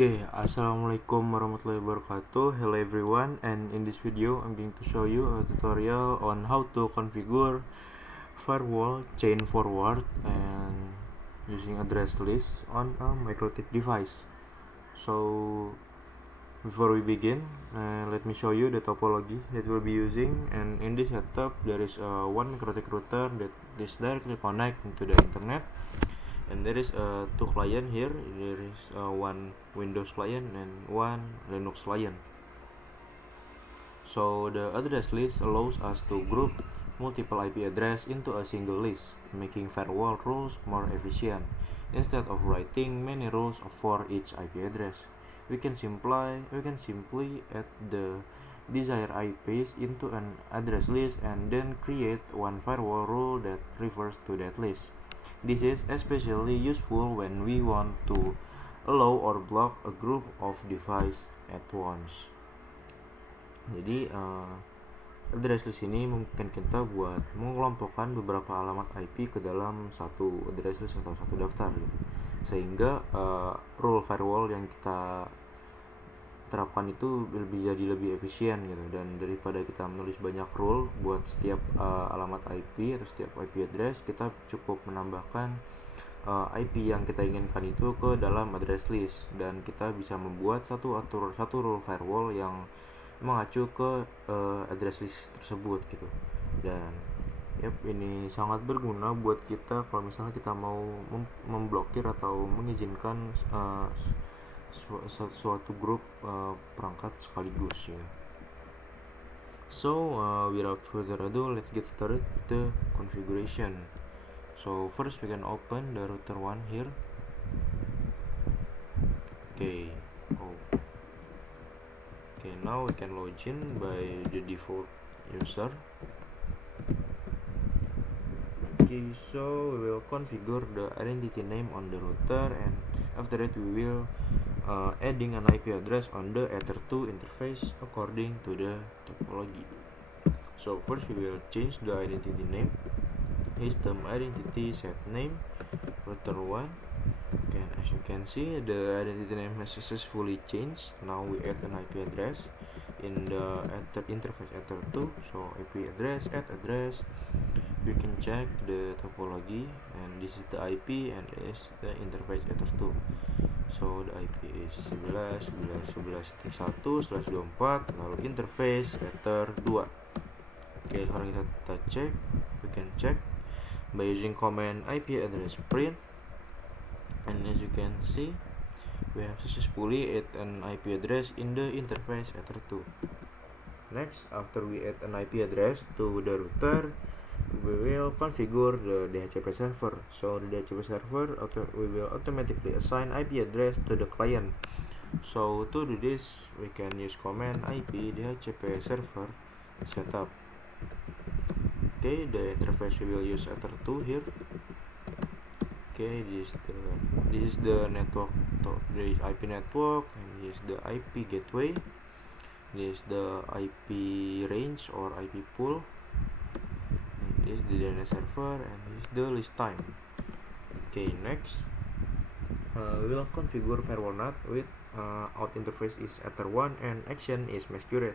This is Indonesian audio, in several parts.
Okay, assalamualaikum warahmatullahi wabarakatuh. Hello everyone, and in this video I'm going to show you a tutorial on how to configure firewall chain forward and using address list on a MikroTik device. So before we begin, let me show you the topology that we'll be using. And in this setup there is one MikroTik router that is directly connect into the internet, and there is two client here. There is one Windows client and one Linux client. So the address list allows us to group multiple IP address into a single list, making firewall rules more efficient. Instead of writing many rules for each IP address, we can simply add the desired IPs into an address list and then create one firewall rule that refers to that list. This is especially useful when we want to allow or block a group of devices at once. Jadi address list ini memungkinkan kita buat mengelompokkan beberapa alamat IP ke dalam satu address list atau satu daftar, gitu. Sehingga rule firewall yang kita terapkan itu jadi lebih efisien gitu, dan daripada kita menulis banyak rule buat setiap alamat IP atau setiap IP address, kita cukup menambahkan IP yang kita inginkan itu ke dalam address list, dan kita bisa membuat satu rule firewall yang mengacu ke address list tersebut gitu. Dan ini sangat berguna buat kita kalau misalnya kita mau memblokir atau mengizinkan suatu grup perangkat sekaligus ya. So without further ado, let's get started with the configuration. So first we can open the router one here. Okay, now we can log in by the default user. Okay, so we will configure the identity name on the router, and after that we will adding an IP address on the Ether2 interface according to the topology. So first we will change the identity name, system identity set name router1. Okay, as you can see, the identity name has successfully changed. Now we add an IP address in the interface Ether2. So IP address, add address. We can check the topology, and this is the IP and this is the interface Ether2. So the IP is 11.11.11.1/24, lalu interface Ether2. Oke, sekarang kita cek. We can check by using command IP address print, and as you can see, we have successfully add an IP address in the interface Ether2. Next, after we add an IP address to the router, we will configure the DHCP server. So the DHCP server, we will automatically assign IP address to the client. So to do this, we can use command IP DHCP server setup. Okay, the interface we will use Ether2 here. Okay, this is the network, the IP network, and this is the IP gateway. This is the IP range or IP pool. This is the DNS server, and this is the list time. Okay, next we will configure firewall NAT with out interface is Ether1 and action is masquerade.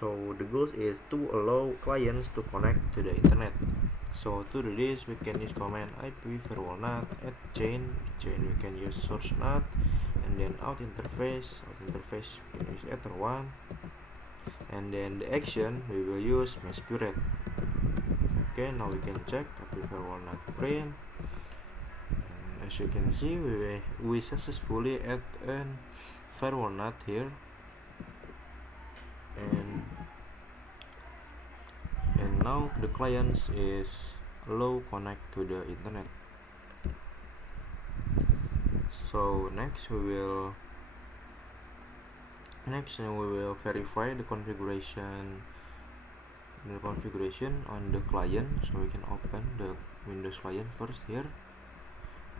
So the goal is to allow clients to connect to the internet. So to do this, we can use command IP firewall NAT add chain. We can use source NAT, and then out interface we can use Ether1, and then the action we will use masquerade. Okay, now we can check IP firewall NAT print, and as you can see, we successfully add an firewall NAT here, and now the client is allow connect to the internet. So next we will verify the configuration on the client. So we can open the Windows client first here.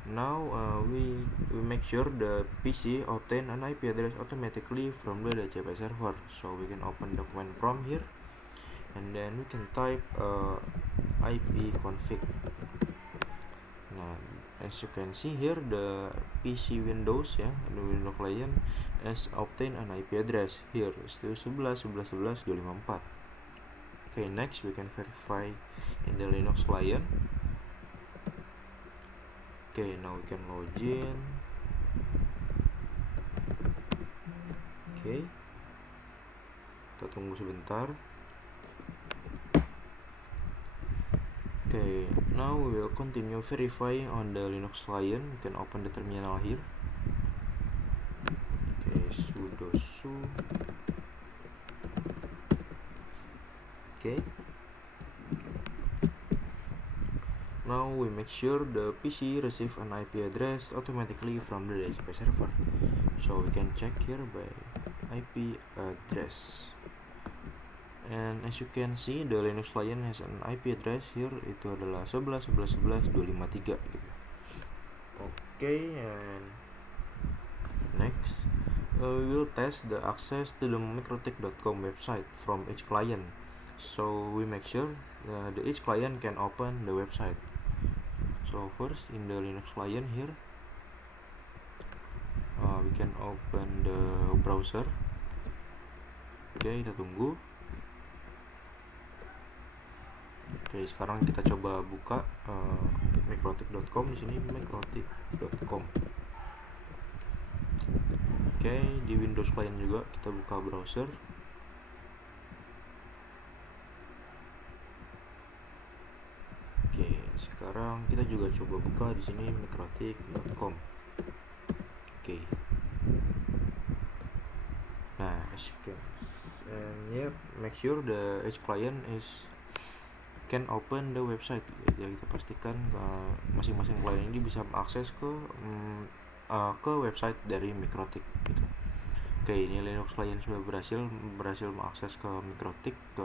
Now we make sure the PC obtain an IP address automatically from the DHCP server. So we can open the command prompt here, and then we can type ipconfig. Nah, as you can see here, the PC Windows, the Windows client has obtained an IP address here, 111.11.11.254. Okay, next we can verify in the Linux client. Okay, now we can login. Okay, kita tunggu sebentar. Okay, now we will continue verifying on the Linux client. You can open the terminal here. Okay, sudo su. Okay. Now we make sure the PC receive an IP address automatically from the DHCP server. So we can check here by IP address. And as you can see, the Linux client has an IP address here, itu adalah 11.11.11.253 gitu. Okay, and next we will test the access to the microtik.com website from each client. So we make sure the each client can open the website. So first in the Linux client here, we can open the browser. Okay, kita tunggu. Oke, sekarang kita coba buka microtik.com. Di sini microtik.com. Oke, di Windows client juga kita buka browser. Oke, sekarang kita juga coba buka di sini microtik.com. Oke. Nah, as you can, and make sure the each client can open the website. Jadi kita pastikan masing-masing client ini bisa mengakses ke website dari Microtik gitu. Oke, ini Linux client sudah berhasil mengakses ke Microtik, ke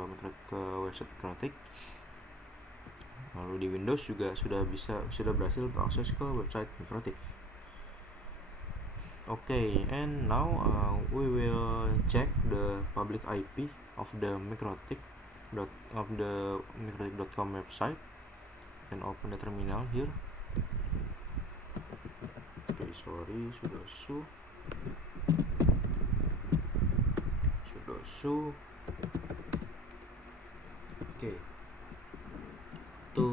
website Microtik. Lalu di Windows juga sudah berhasil mengakses ke website Microtik. Okay, and now we will check the public IP of the microtik.com website. You can open the terminal here. Okay, sorry, sudo su. Okay, to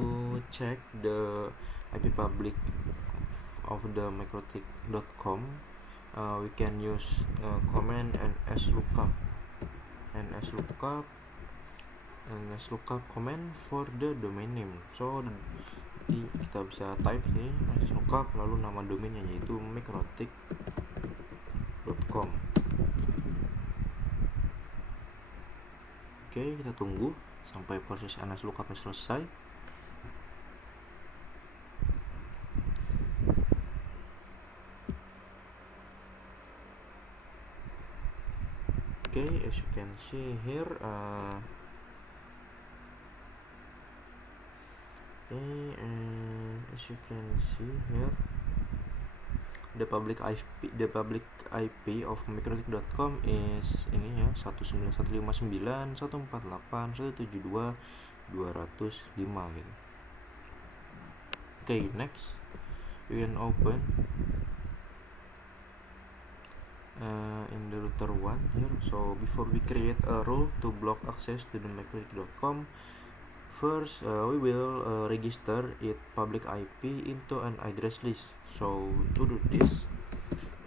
check the IP public of the microtik.com, we can use command nslookup command for the domain name. So kita bisa type nih nslookup lalu nama domainnya yaitu microtik.com. Oke, kita tunggu sampai proses nslookup-nya selesai. Okay, as you can see here, the public IP of microtik.com is ini ya, 191.148.172.205 gitu. Okay, next we can open in the router 1 here. So before we create a rule to block access to the microtik.com, first we will register its public IP into an address list. So to do this,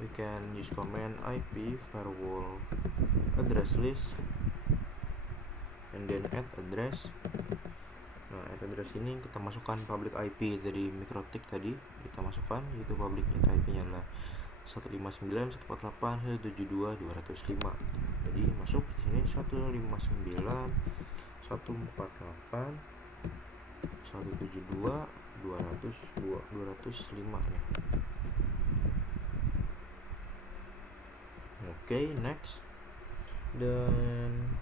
we can use command IP firewall address list and then add address. Nah, add address ini kita masukkan public IP dari Microtik tadi, kita masukkan itu public IP-nya adalah 159.148.172.205. Jadi masuk di sini 159.148.172.205 ya. Okay, next dan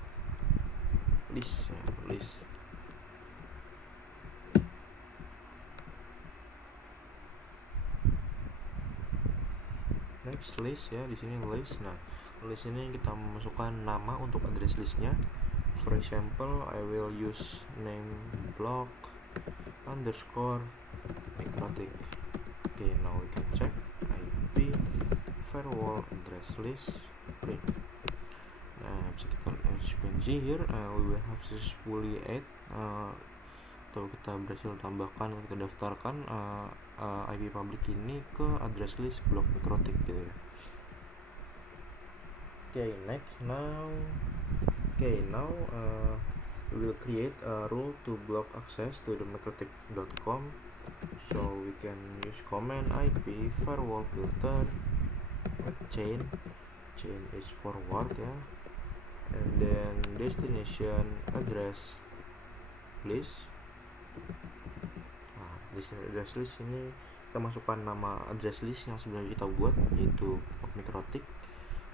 list. Next list ya, di sini list. Nah, list ini kita memasukkan nama untuk address listnya. For example, I will use name block underscore microtik. Okay, now we can check IP firewall address list print. Bisa kita as you can see here, we will have successfully add atau kita berhasil tambahkan atau kita daftarkan IP public ini ke address list blok MikroTik gitu ya. Now we will create a rule to block access to the mikrotik.com. So we can use command IP firewall filter chain is forward ya, and then destination address list. Destination address list ini kita masukkan nama address list yang sebenarnya kita buat, yaitu blok MikroTik.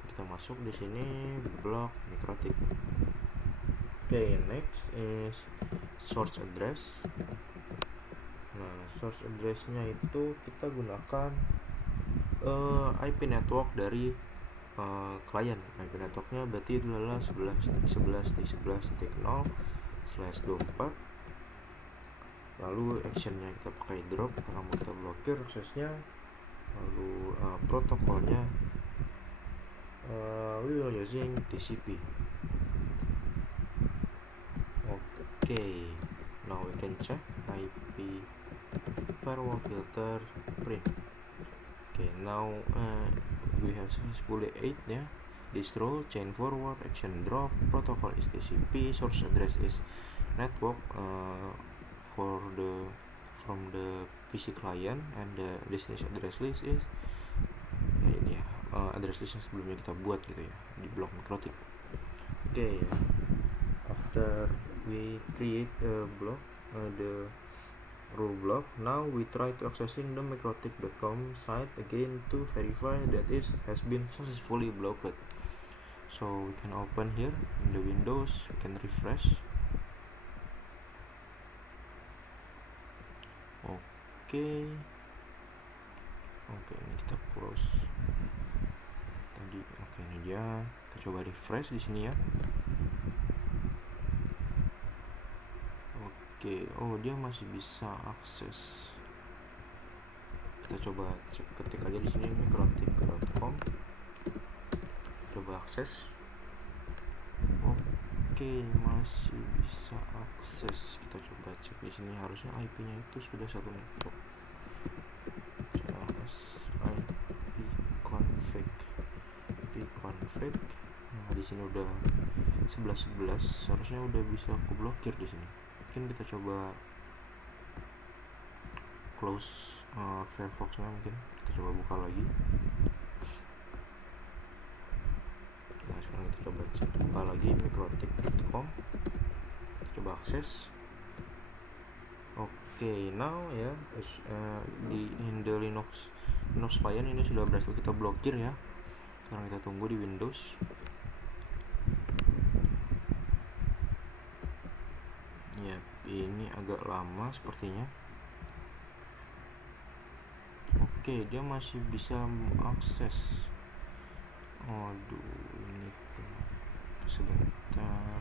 Kita masuk di sini blok MikroTik. Next is source address. Source addressnya itu kita gunakan IP network dari klien. IP networknya berarti itu adalah 11.11.11.0/24. Lalu actionnya kita pakai drop karena mau kita blokir aksesnya. Lalu protokolnya we will using TCP. Now we can check IP firewall filter print. Now we have successfully 8 ya. This rule chain forward, action drop, protocol is TCP, source address is network from the PC client, and the destination address list is ini ya, address list yang sebelumnya kita buat gitu ya di blok MikroTik. After we create a block, the rule block, now we try to accessing the mikrotik.com site again to verify that it has been successfully blocked. So we can open here in the Windows, we can refresh. Ini kita close tadi. Ini dia, kita coba refresh di sini ya. Dia masih bisa akses. Kita coba ketik aja di sini mikrotik.com, coba akses. Masih bisa akses. Kita coba cek di sini, harusnya IP-nya itu sudah satu network. ipconfig. Di sini udah 11.11, seharusnya udah bisa aku blokir di sini. Mungkin kita coba close Firefox-nya, mungkin kita coba buka lagi. Sekarang kita coba buka lagi mikrotik.com, kita coba akses. Now ya, di Linux client ini sudah berhasil kita blokir ya. Sekarang kita tunggu di Windows. Ini agak lama sepertinya. Dia masih bisa mengakses. Ini sebentar.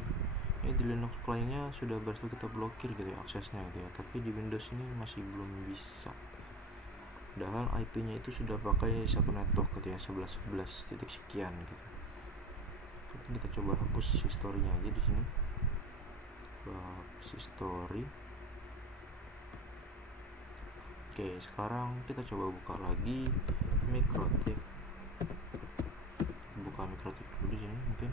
Ini di Linux client-nya sudah berhasil kita blokir gitu ya, aksesnya gitu ya. Tapi di Windows ini masih belum bisa. Padahal IP-nya itu sudah pakai satu network gitu ya, 11.11 titik sekian gitu. Kita coba hapus historinya aja di sini. Hapus history. Sekarang kita coba buka lagi MikroTik. Buka MikroTik dulu di sini mungkin.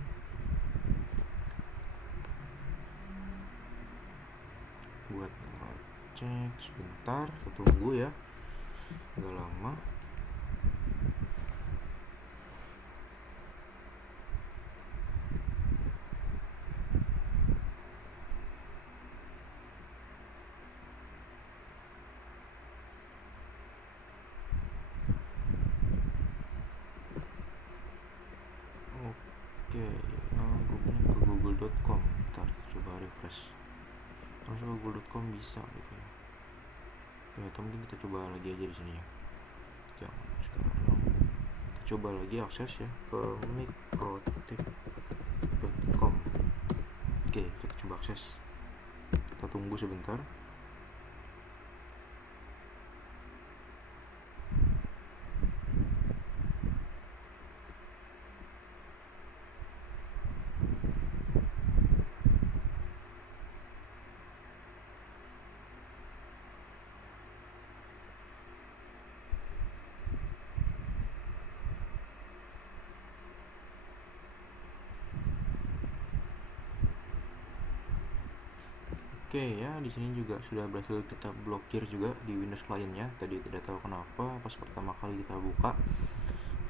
Buat cek sebentar, kita tunggu ya. Agak lama. Google-nya ke google.com. Ntar coba refresh. Langsung google.com bisa gitu ya. Atau mungkin kita coba lagi aja di sini ya. Sekarang kita coba lagi akses ya ke mikrotik.com. Kita coba akses. Kita tunggu sebentar. Oke ya, di sini juga sudah berhasil kita blokir juga di Windows client-nya. Tadi tidak tahu kenapa pas pertama kali kita buka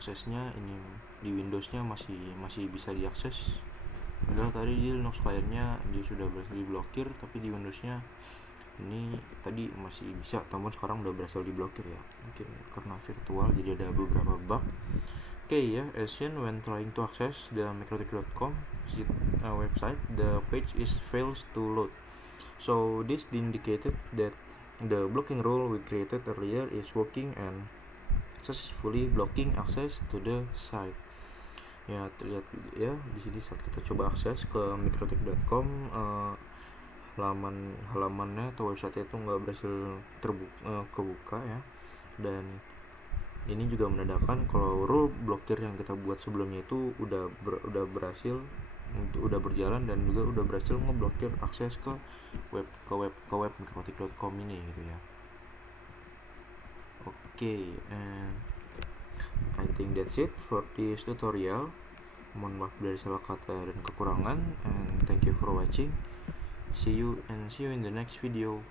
aksesnya ini di Windows-nya masih bisa diakses. Padahal tadi di Linux client-nya dia sudah berhasil diblokir, tapi di Windows-nya ini tadi masih bisa, namun sekarang udah berhasil diblokir ya. Mungkin karena virtual jadi ada beberapa bug. Ya, as seen when trying to access the microtik.com website, the page fails to load. So this indicated that the blocking rule we created earlier is working and successfully blocking access to the site. Ya, terlihat ya di sini saat kita coba akses ke microtik.com, halamannya atau website itu nggak berhasil kebuka ya. Dan ini juga menandakan kalau rule blokir yang kita buat sebelumnya itu udah berhasil, udah berjalan, dan juga udah berhasil ngeblokir akses ke web microtik.com ini gitu ya. And I think that's it for this tutorial. Mohon maaf dari salah kata dan kekurangan, and thank you for watching. See you in the next video.